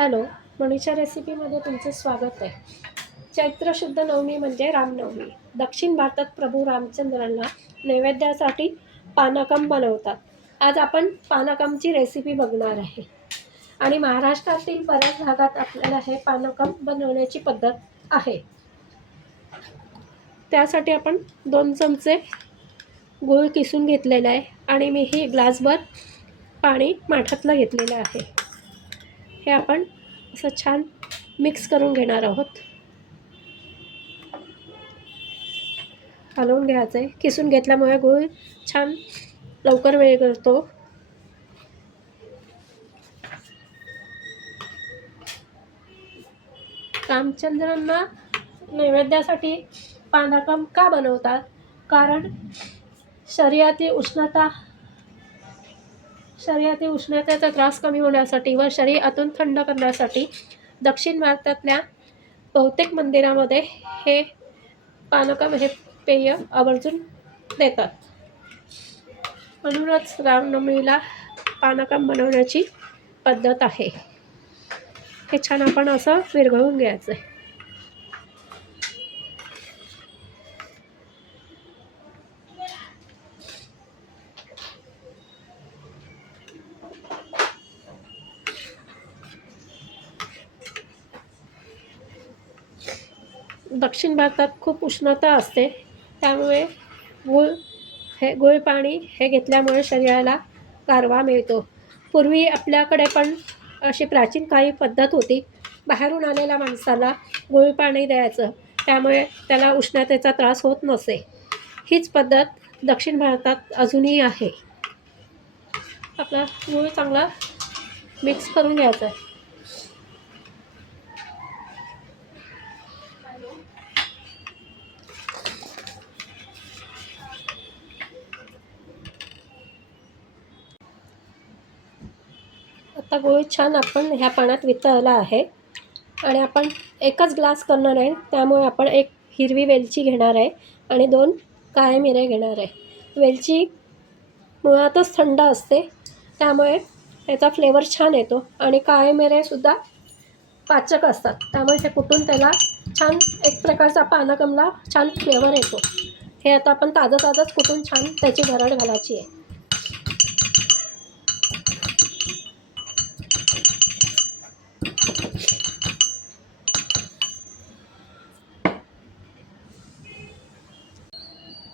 Hello, Manisha रेसिपीमध्ये तुमचं स्वागत आहे. चैत्र शुद्ध नवमी म्हणजे रामनवमी. दक्षिण भारतात प्रभू रामचंद्रांना नैवेद्यासाठी पानकम बनवतात. आज आपण पानकमची रेसिपी बघणार आहे. आणि महाराष्ट्रातील बऱ्याच भागात आपल्याला हे पानकम बनवण्याची पद्धत आहे. त्यासाठी आपण 2 चमचे गूळ किसून घेतलेला आहे आणि मी ही ग्लासभर पाणी माठातलं घेतलेलं आहे. हे आपण असं छान मिक्स करून घेणार आहोत. हलवून घ्यायचं आहे. किसून घेतल्यामुळे गूळ छान लवकर वेळ करतो. रामचंद्रांना नैवेद्यासाठी पानकम का बनवतात? कारण शरीरातील उष्णतेचा त्रास कमी होण्यासाठी व शरीर आतून थंड करण्यासाठी दक्षिण भारतातल्या बहुतेक मंदिरामध्ये हे पानकम हे पेय आवर्जून देतात. म्हणूनच रामनवमीला पानकम बनवण्याची पद्धत आहे. हे छान आपण असं विरघळून घ्यायचं आहे. दक्षिण भारतात खूप उष्णता असते, त्यामुळे गुळ पाणी हे घेतल्यामुळे शरीराला गारवा मिळतो. पूर्वी आपल्याकडे पण अशी प्राचीन काही पद्धत होती. बाहेरून आलेल्या माणसाला गुळ पाणी द्यायचं, त्यामुळे त्याला उष्णतेचा त्रास होत नसे. हीच पद्धत दक्षिण भारतात अजूनही आहे. आपला गूळ चांगला मिक्स करून घ्यायचा आहे. आता गूळ छान आपण ह्या पाण्यात वितळला आहे आणि आपण एकच ग्लास करणार आहे, त्यामुळे आपण 1 हिरवी वेलची घेणार आहे आणि 2 काळे मिरे घेणार आहे. वेलची मुळातच थंड असते, त्यामुळे याचा फ्लेवर छान येतो आणि काळे मिरेसुद्धा पाचक असतात, त्यामुळे हे कुटून त्याला छान एक प्रकारचा पानकमला छान फ्लेवर येतो. हे आता आपण ताजंच कुटून छान त्याची भरड घालायची आहे.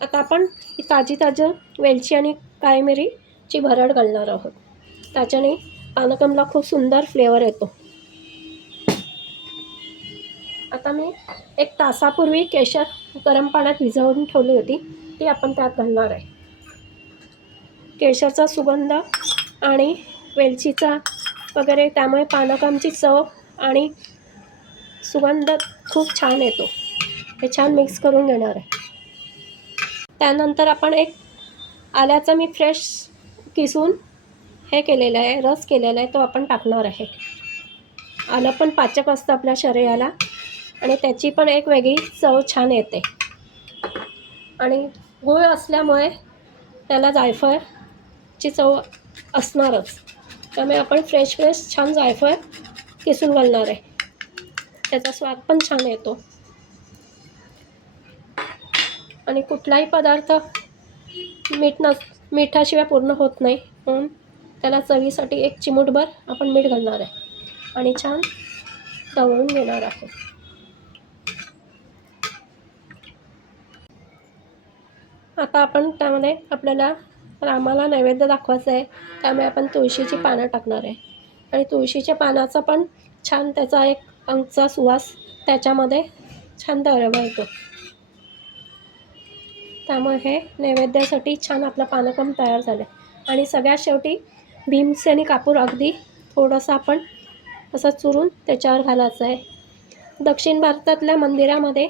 आता आपण ही ताजी वेलची आणि काळी मिरीची भरड घालणार आहोत. त्याच्याने पानकमला खूप सुंदर फ्लेवर येतो. आता मी 1 तासापूर्वी केशर गरम पाण्यात भिजवून ठेवली होती, ती आपण त्यात घालणार आहे. केशरचा सुगंध आणि वेलचीचा वगैरे, त्यामुळे पानकमची चव आणि सुगंध खूप छान येतो. हे छान मिक्स करून घेणार आहे. त्यानंतर आपण 1 आल्याचा मी फ्रेश किसून हे केलेलं आहे, रस केलेला आहे, तो आपण टाकणार आहे. आलं पण पाचक असतं आपल्या शरीराला आणि त्याची पण एक वेगळी चव छान येते. आणि गूळ असल्यामुळे त्याला जायफळची चव असणारच, त्यामुळे आपण फ्रेश छान जायफळ किसून घालणार आहे. त्याचा स्वाद पण छान येतो. आणि कुठलाही पदार्थ मिठाशिवाय पूर्ण होत नाही, म्हणून त्याला चवीसाठी 1 चिमूटभर आपण मीठ घालणार आहे आणि छान ढवळून घेणार आहे. आता आपण त्यामध्ये आपल्याला रामाला नैवेद्य दाखवायचा आहे, त्यामुळे आपण तुळशीची पानं टाकणार आहे आणि तुळशीच्या पानाचा पण छान त्याचा एक अंगचा सुवास त्याच्यामध्ये छान दरवळतो. त्यामुळे हे नैवेद्यासाठी छान आपलं पानकम तयार झालं. आणि सगळ्यात शेवटी भीमसेनी कापूर अगदी थोडंसं आपण असं चुरून त्याच्यावर घालायचं आहे. दक्षिण भारतातल्या मंदिरामध्ये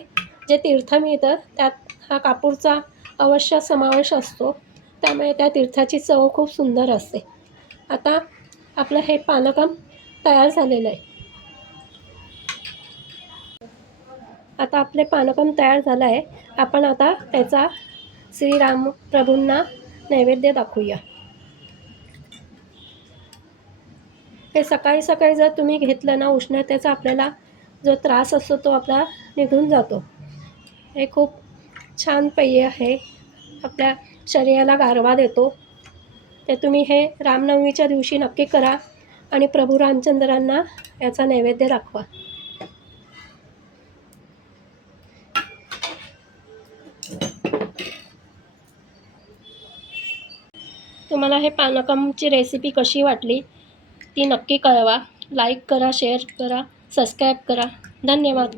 जे तीर्थ मिळतं त्यात हा कापूरचा अवश्य समावेश असतो, त्यामुळे त्या तीर्थाची चव खूप सुंदर असते. आता आपलं हे पानकम तयार झालेलं आहे. आता आपले पानकम तयार झालं आहे. आपण आता त्याचा श्रीराम प्रभूंना नैवेद्य दाखवूया. हे सकाळी सकाळी जर तुम्ही घेतलं ना, उष्णतेचा आपल्याला जो त्रास असतो तो आपला निघून जातो. हे खूप छान पेय आहे, आपल्या शरीराला गारवा देतो. ते तुम्ही हे रामनवमीच्या दिवशी नक्की करा आणि प्रभू रामचंद्रांना याचा नैवेद्य दाखवा. तुम्हाला हे पानकमची रेसिपी कशी वाटली ती नक्की कळवा. लाईक करा, शेअर करा, सबस्क्राईब करा. धन्यवाद.